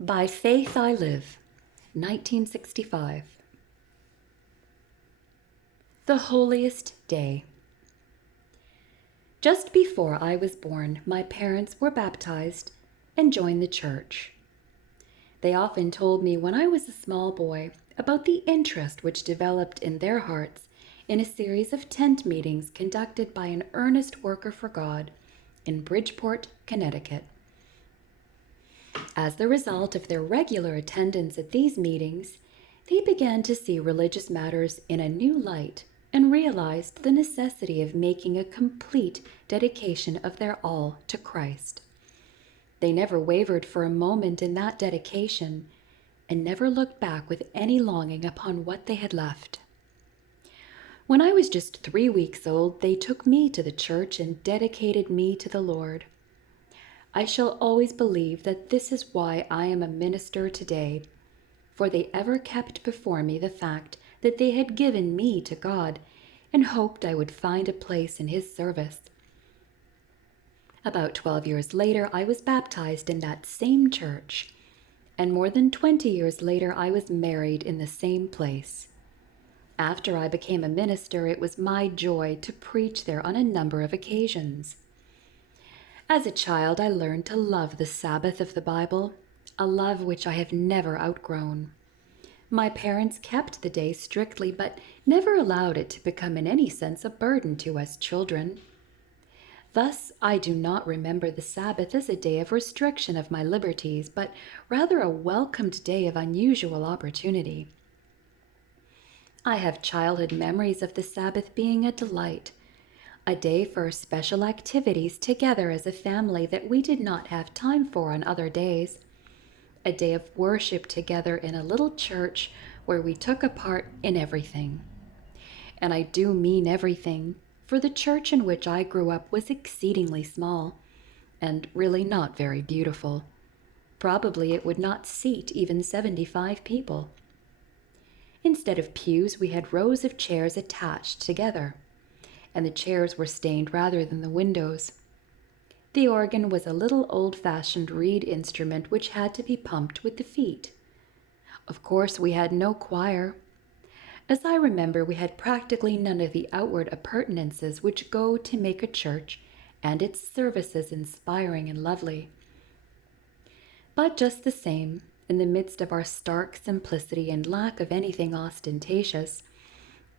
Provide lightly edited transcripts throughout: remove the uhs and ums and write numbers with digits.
By Faith I Live, 1965. The Holiest Day. Just before I was born, my parents were baptized and joined the church. They often told me when I was a small boy about the interest which developed in their hearts in a series of tent meetings conducted by an earnest worker for God in Bridgeport, Connecticut. As the result of their regular attendance at these meetings, they began to see religious matters in a new light and realized the necessity of making a complete dedication of their all to Christ. They never wavered for a moment in that dedication and never looked back with any longing upon what they had left. When I was just 3 weeks old, they took me to the church and dedicated me to the Lord. I shall always believe that this is why I am a minister today, for they ever kept before me the fact that they had given me to God and hoped I would find a place in His service. About 12 years later, I was baptized in that same church, and more than 20 years later, I was married in the same place. After I became a minister, it was my joy to preach there on a number of occasions. As a child, I learned to love the Sabbath of the Bible, a love which I have never outgrown. My parents kept the day strictly, but never allowed it to become in any sense a burden to us children. Thus, I do not remember the Sabbath as a day of restriction of my liberties, but rather a welcomed day of unusual opportunity. I have childhood memories of the Sabbath being a delight, a day for special activities together as a family that we did not have time for on other days. A day of worship together in a little church where we took a part in everything. And I do mean everything, for the church in which I grew up was exceedingly small and really not very beautiful. Probably it would not seat even 75 people. Instead of pews, we had rows of chairs attached together, and the chairs were stained rather than the windows. The organ was a little old-fashioned reed instrument which had to be pumped with the feet. Of course, we had no choir. As I remember, we had practically none of the outward appurtenances which go to make a church and its services inspiring and lovely. But just the same, in the midst of our stark simplicity and lack of anything ostentatious,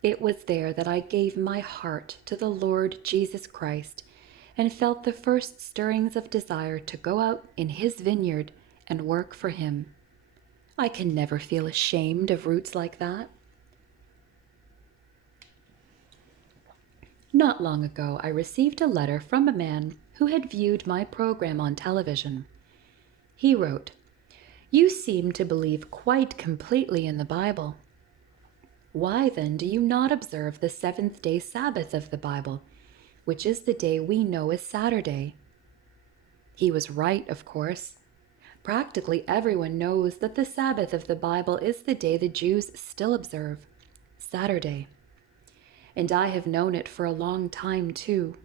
it was there that I gave my heart to the Lord Jesus Christ and felt the first stirrings of desire to go out in His vineyard and work for Him. I can never feel ashamed of roots like that. Not long ago, I received a letter from a man who had viewed my program on television. He wrote, "You seem to believe quite completely in the Bible. Why then do you not observe the seventh-day Sabbath of the Bible, which is the day we know as Saturday?" He was right, of course. Practically everyone knows that the Sabbath of the Bible is the day the Jews still observe, Saturday. And I have known it for a long time too.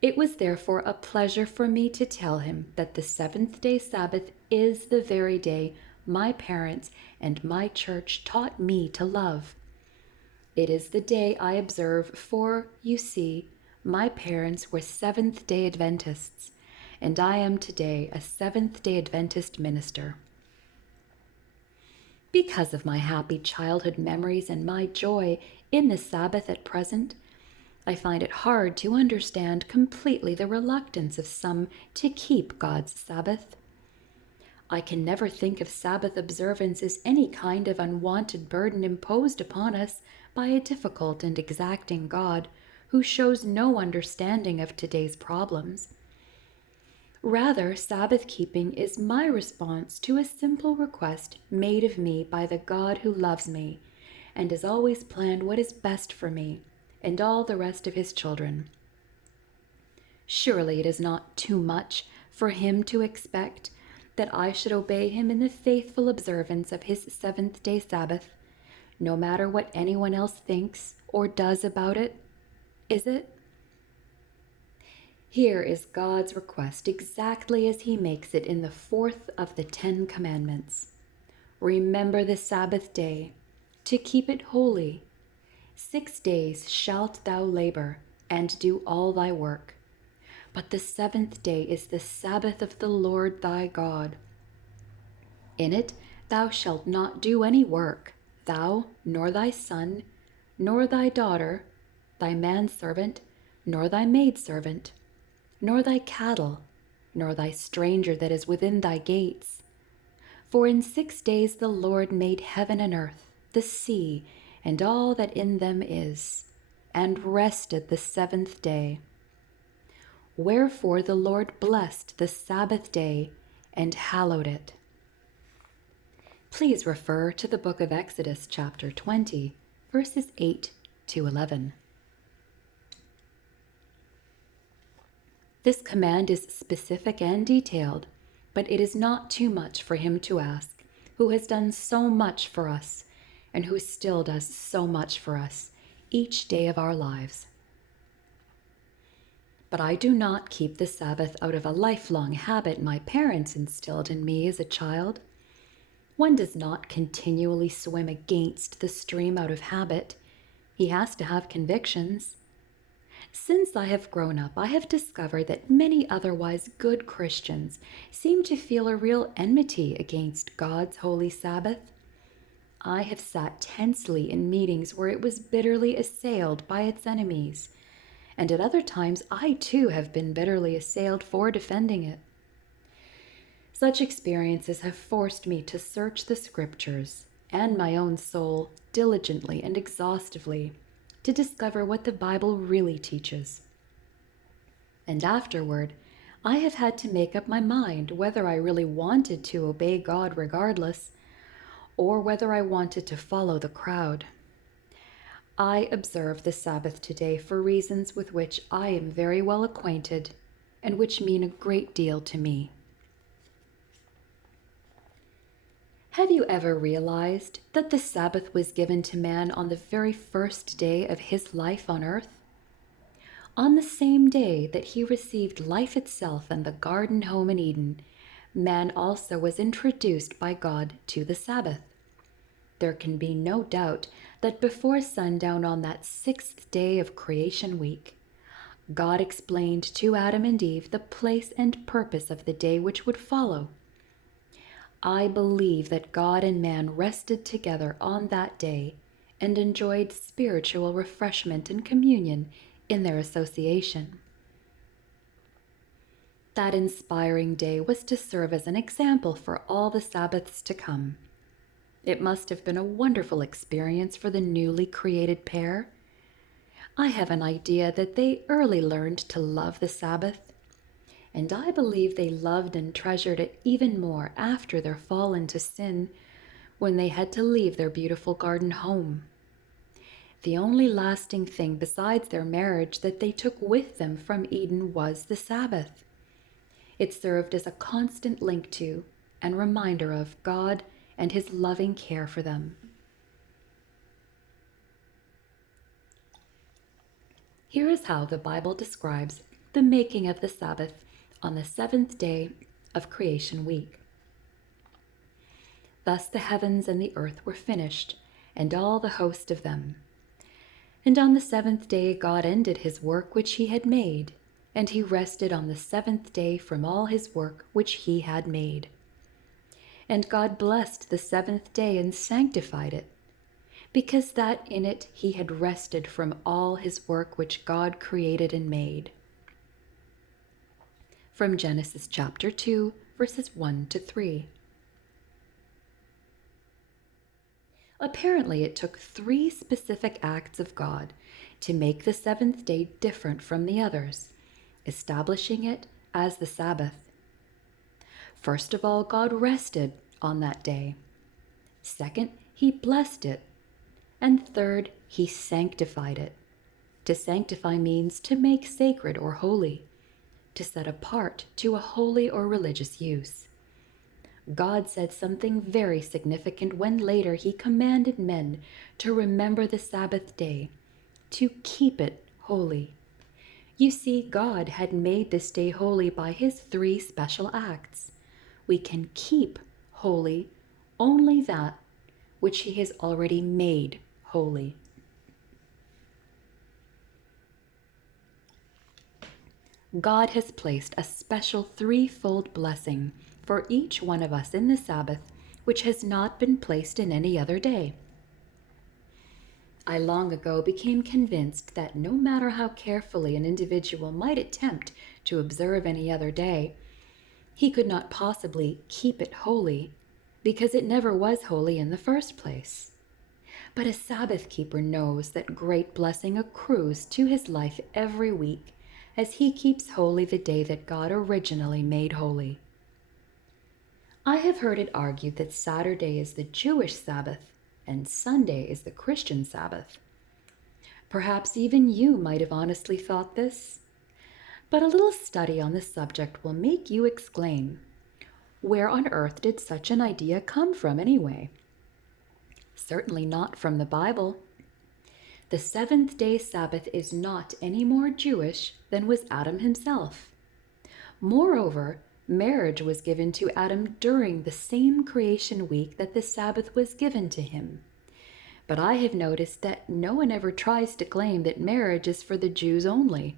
It was therefore a pleasure for me to tell him that the seventh-day Sabbath is the very day my parents and my church taught me to love. It is the day I observe, for, you see, my parents were Seventh-day Adventists, and I am today a Seventh-day Adventist minister. Because of my happy childhood memories and my joy in the Sabbath at present, I find it hard to understand completely the reluctance of some to keep God's Sabbath. I can never think of Sabbath observance as any kind of unwanted burden imposed upon us by a difficult and exacting God who shows no understanding of today's problems. Rather, Sabbath keeping is my response to a simple request made of me by the God who loves me and has always planned what is best for me and all the rest of His children. Surely it is not too much for Him to expect that I should obey Him in the faithful observance of His seventh-day Sabbath, no matter what anyone else thinks or does about it, is it? Here is God's request exactly as he makes it in the fourth of the 10 Commandments. Remember the Sabbath day, to keep it holy. 6 days shalt thou labor, and do all thy work. But the 7th day is the Sabbath of the Lord thy God. In it thou shalt not do any work, thou, nor thy son, nor thy daughter, thy manservant, nor thy maidservant, nor thy cattle, nor thy stranger that is within thy gates. For in 6 days the Lord made heaven and earth, the sea, and all that in them is, and rested the 7th day. Wherefore the Lord blessed the Sabbath day and hallowed it. Please refer to the book of Exodus chapter 20, verses 8 to 11. This command is specific and detailed, but it is not too much for him to ask, who has done so much for us and who still does so much for us each day of our lives. But I do not keep the Sabbath out of a lifelong habit my parents instilled in me as a child. One does not continually swim against the stream out of habit. He has to have convictions. Since I have grown up, I have discovered that many otherwise good Christians seem to feel a real enmity against God's holy Sabbath. I have sat tensely in meetings where it was bitterly assailed by its enemies, and at other times I too have been bitterly assailed for defending it. Such experiences have forced me to search the scriptures and my own soul diligently and exhaustively to discover what the Bible really teaches. And afterward, I have had to make up my mind whether I really wanted to obey God regardless, or whether I wanted to follow the crowd. I observe the Sabbath today for reasons with which I am very well acquainted and which mean a great deal to me. Have you ever realized that the Sabbath was given to man on the very first day of his life on earth? On the same day that he received life itself and the garden home in Eden, man also was introduced by God to the Sabbath. There can be no doubt that before sundown on that 6th day of creation week, God explained to Adam and Eve the place and purpose of the day which would follow. I believe that God and man rested together on that day and enjoyed spiritual refreshment and communion in their association. That inspiring day was to serve as an example for all the Sabbaths to come. It must have been a wonderful experience for the newly created pair. I have an idea that they early learned to love the Sabbath, and I believe they loved and treasured it even more after their fall into sin, when they had to leave their beautiful garden home. The only lasting thing besides their marriage that they took with them from Eden was the Sabbath. It served as a constant link to and reminder of God and his loving care for them. Here is how the Bible describes the making of the Sabbath on the 7th day of creation week. Thus the heavens and the earth were finished, and all the host of them. And on the 7th day God ended his work which he had made, and he rested on the 7th day from all his work which he had made. And God blessed the 7th day and sanctified it, because that in it he had rested from all his work which God created and made. From Genesis chapter 2, verses 1 to 3. Apparently, it took 3 specific acts of God to make the 7th day different from the others, establishing it as the Sabbath. First of all, God rested on that day. Second, he blessed it. And third, he sanctified it. To sanctify means to make sacred or holy, to set apart to a holy or religious use. God said something very significant when later he commanded men to remember the Sabbath day, to keep it holy. You see, God had made this day holy by his 3 special acts. We can keep holy only that which he has already made holy. God has placed a special 3-fold blessing for each one of us in the Sabbath, which has not been placed in any other day. I long ago became convinced that no matter how carefully an individual might attempt to observe any other day, he could not possibly keep it holy, because it never was holy in the first place. But a Sabbath keeper knows that great blessing accrues to his life every week, as he keeps holy the day that God originally made holy. I have heard it argued that Saturday is the Jewish Sabbath and Sunday is the Christian Sabbath. Perhaps even you might have honestly thought this, but a little study on the subject will make you exclaim, where on earth did such an idea come from anyway? Certainly not from the Bible. The 7th-day Sabbath is not any more Jewish than was Adam himself. Moreover, marriage was given to Adam during the same creation week that the Sabbath was given to him. But I have noticed that no one ever tries to claim that marriage is for the Jews only.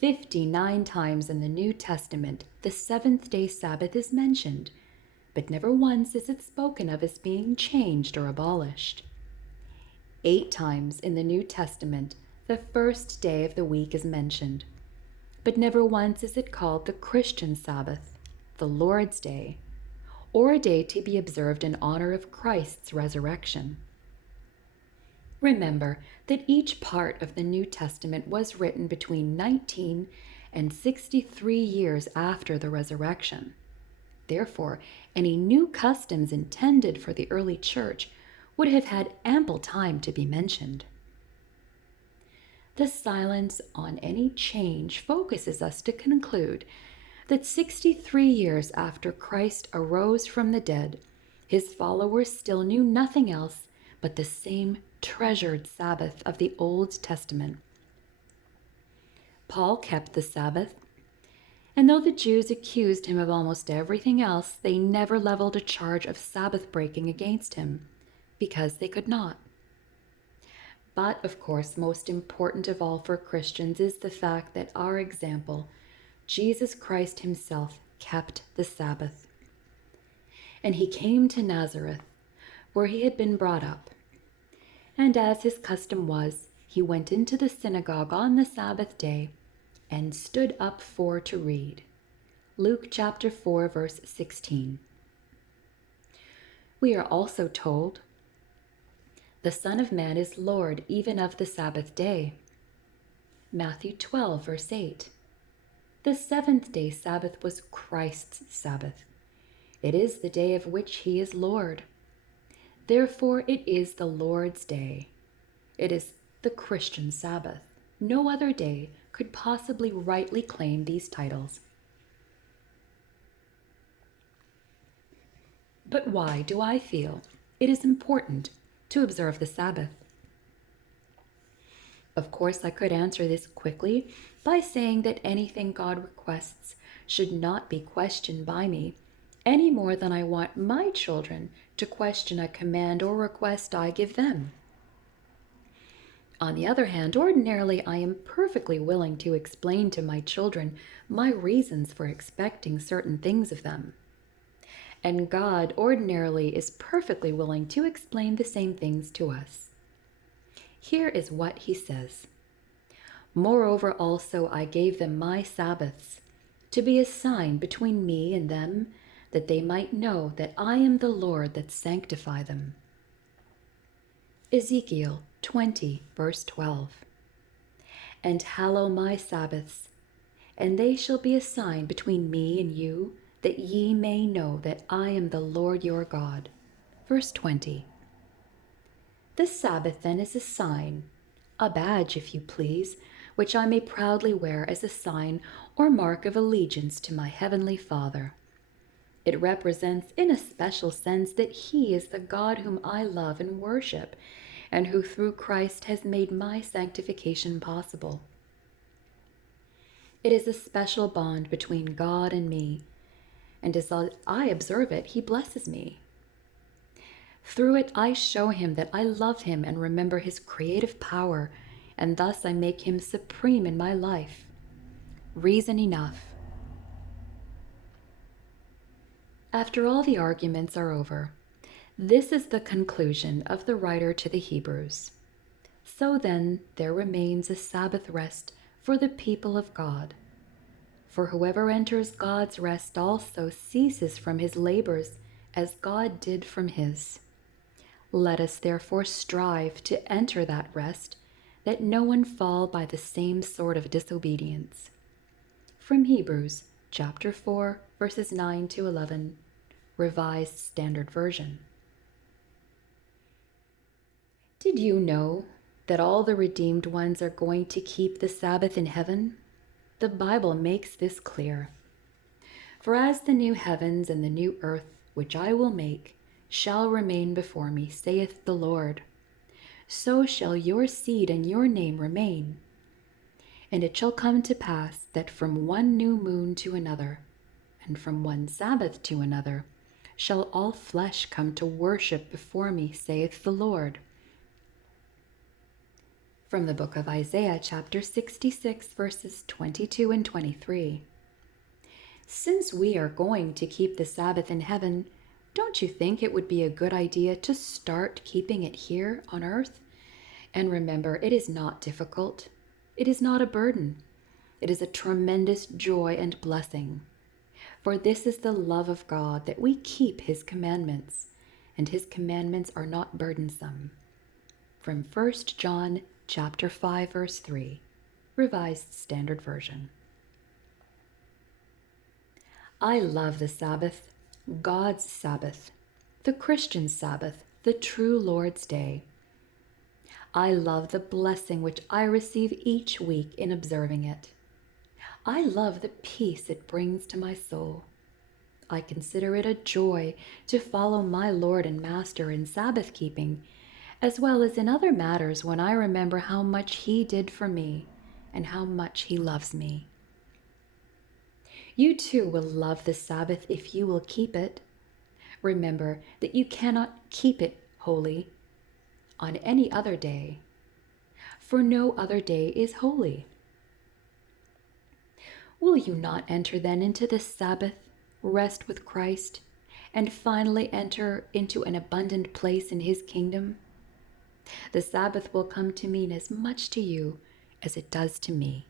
59 times in the New Testament, the 7th-day Sabbath is mentioned, but never once is it spoken of as being changed or abolished. 8 times in the New Testament, the first day of the week is mentioned, but never once is it called the Christian Sabbath, the Lord's Day, or a day to be observed in honor of Christ's resurrection. Remember that each part of the New Testament was written between 19 and 63 years after the resurrection. Therefore, any new customs intended for the early church would have had ample time to be mentioned. The silence on any change focuses us to conclude that 63 years after Christ arose from the dead, his followers still knew nothing else but the same treasured Sabbath of the Old Testament. Paul kept the Sabbath, and though the Jews accused him of almost everything else, they never leveled a charge of Sabbath breaking against him, because they could not. But, of course, most important of all for Christians is the fact that our example, Jesus Christ himself, kept the Sabbath. And he came to Nazareth, where he had been brought up. And as his custom was, he went into the synagogue on the Sabbath day and stood up to read. Luke chapter 4, verse 16. We are also told, the Son of Man is Lord even of the Sabbath day. Matthew 12, verse 8. The 7th-day Sabbath was Christ's Sabbath. It is the day of which he is Lord. Therefore, it is the Lord's day. It is the Christian Sabbath. No other day could possibly rightly claim these titles. But why do I feel it is important to observe the Sabbath? Of course, I could answer this quickly by saying that anything God requests should not be questioned by me, any more than I want my children to question a command or request I give them. On the other hand, ordinarily I am perfectly willing to explain to my children my reasons for expecting certain things of them. And God ordinarily is perfectly willing to explain the same things to us. Here is what he says. Moreover also I gave them my Sabbaths, to be a sign between me and them, that they might know that I am the Lord that sanctify them. Ezekiel 20, verse 12. And hallow my Sabbaths, and they shall be a sign between me and you, that ye may know that I am the Lord your God. Verse 20. The Sabbath then is a sign, a badge if you please, which I may proudly wear as a sign or mark of allegiance to my heavenly Father. It represents in a special sense that he is the God whom I love and worship, and who through Christ has made my sanctification possible. It is a special bond between God and me, and as I observe it, he blesses me. Through it, I show him that I love him and remember his creative power, and thus I make him supreme in my life. Reason enough. After all the arguments are over, this is the conclusion of the writer to the Hebrews. So then, there remains a Sabbath rest for the people of God. For whoever enters God's rest also ceases from his labors, as God did from his. Let us therefore strive to enter that rest, that no one fall by the same sort of disobedience. From Hebrews chapter 4, verses 9 to 11, Revised Standard Version. Did you know that all the redeemed ones are going to keep the Sabbath in heaven? The Bible makes this clear. For as the new heavens and the new earth, which I will make, shall remain before me, saith the Lord, so shall your seed and your name remain. And it shall come to pass that from one new moon to another, and from one Sabbath to another, shall all flesh come to worship before me, saith the Lord. From the book of Isaiah, chapter 66, verses 22 and 23. Since we are going to keep the Sabbath in heaven, don't you think it would be a good idea to start keeping it here on earth? And remember, it is not difficult. It is not a burden. It is a tremendous joy and blessing. For this is the love of God, that we keep his commandments, and his commandments are not burdensome. From 1 John chapter 5, verse 3, Revised Standard Version. I love the Sabbath, God's Sabbath, the Christian Sabbath, the true Lord's Day. I love the blessing which I receive each week in observing it. I love the peace it brings to my soul. I consider it a joy to follow my Lord and Master in Sabbath keeping, as well as in other matters when I remember how much he did for me and how much he loves me. You too will love the Sabbath if you will keep it. Remember that you cannot keep it holy on any other day, for no other day is holy. Will you not enter then into the Sabbath, rest with Christ, and finally enter into an abundant place in his kingdom? The Sabbath will come to mean as much to you as it does to me.